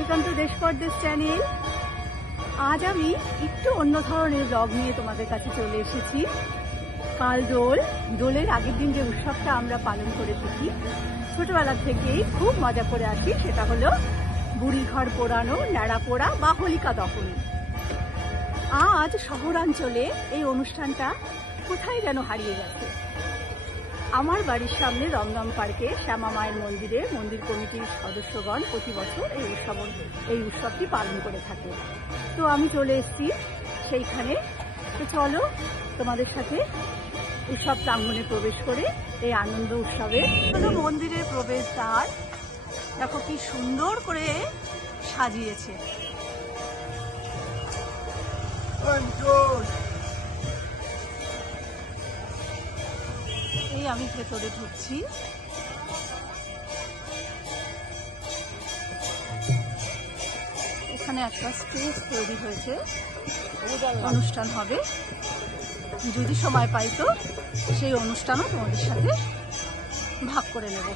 Welcome to দেশ পরদেশ channel. আজ আমি একটু অন্য ধরনের ব্লগ নিয়ে তোমাদের কাছে চলে এসেছি। কাল দোলের আগের দিন যে উৎসবটা আমরা পালন করে থাকি ছোটবেলা থেকেই খুব মজা করে আসি, সেটা হলো বুড়ি ঘর পোড়ানো, ন্যাড়া পোড়া বা হোলিকা দহন। আজ শহরাঞ্চলে এই অনুষ্ঠানটা কোথায় যেন হারিয়ে গেছে। আমার বাড়ির সামনে দমদম পার্কে শ্যামা মায়ের মন্দির কমিটির সদস্যগণ প্রতি বছর এই উৎসবটি পালন করে থাকে। তো আমি চলে এসেছি সেইখানে। তো চলো তোমাদের সাথে উৎসব প্রাঙ্গণে প্রবেশ করে এই আনন্দ উৎসবে মন্দিরের প্রবেশদ্বার দেখো কি সুন্দর করে সাজিয়েছে। এই আমি ভেতরে ঢুকছি। এখানে একটা স্টেজ তৈরি হয়েছে, অনুষ্ঠান হবে। যদি সময় পাই তো সেই অনুষ্ঠানও তোমাদের সাথে ভাগ করে নেব।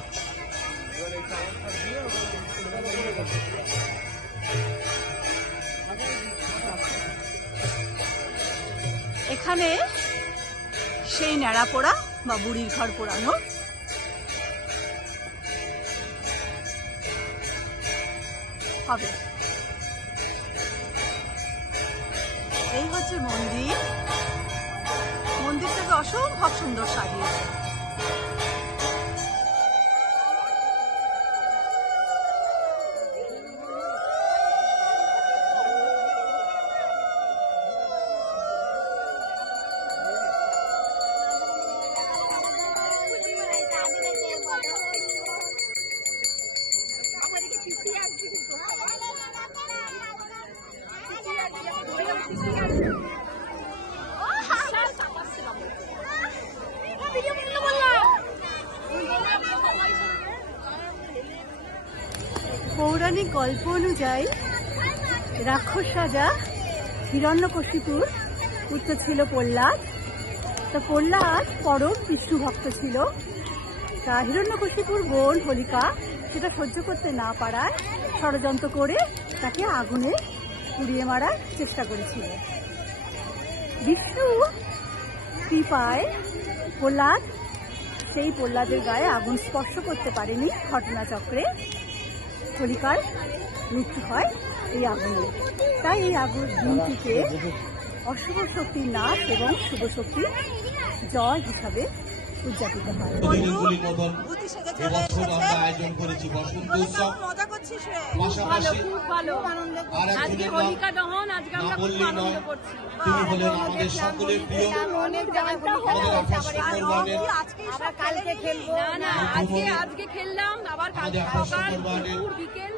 এখানে সেই ন্যাড়া পোড়া বা বুড়ির ঘর পোড়ানো হবে। এই হচ্ছে মন্দিরটাকে অসম্ভব সুন্দর সাজিয়েছে। পৌরাণিক গল্প অনুযায়ী রাক্ষস রাজা হিরণ্যকশিপুর পুত্র ছিল প্রহ্লাদ। তো প্রহ্লাদ পরম বিষ্ণু ভক্ত ছিল। তা হিরণ্যকশিপুর বোন হোলিকা সেটা সহ্য করতে না পারায় ষড়যন্ত্র করে তাকে আগুনে পুড়িয়ে মারার চেষ্টা করেছিল। বিষ্ণু কৃপায় প্রহ্লাদের গায়ে আগুন স্পর্শ করতে পারেনি। ঘটনাচক্রে হোলিকার মৃত্যু হয় এই আগুনে। তাই এই দিনটিকে অশুভ শক্তির নাশ এবং শুভ শক্তির জয় হিসাবে উদযাপিত হয়। আজকে খেললাম, আবার বিকেল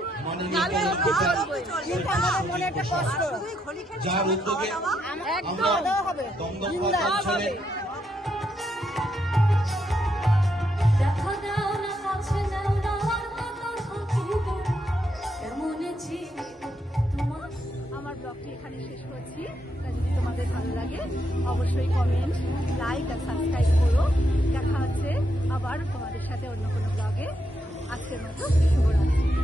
আমার ব্লগটি এখানে শেষ করছি। যদি তোমাদের ভালো লাগে অবশ্যই কমেন্ট, লাইক আর সাবস্ক্রাইব করো। দেখা হচ্ছে আবার তোমাদের সাথে অন্য কোনো ব্লগে। আজকের মতো শুভরাত্রি।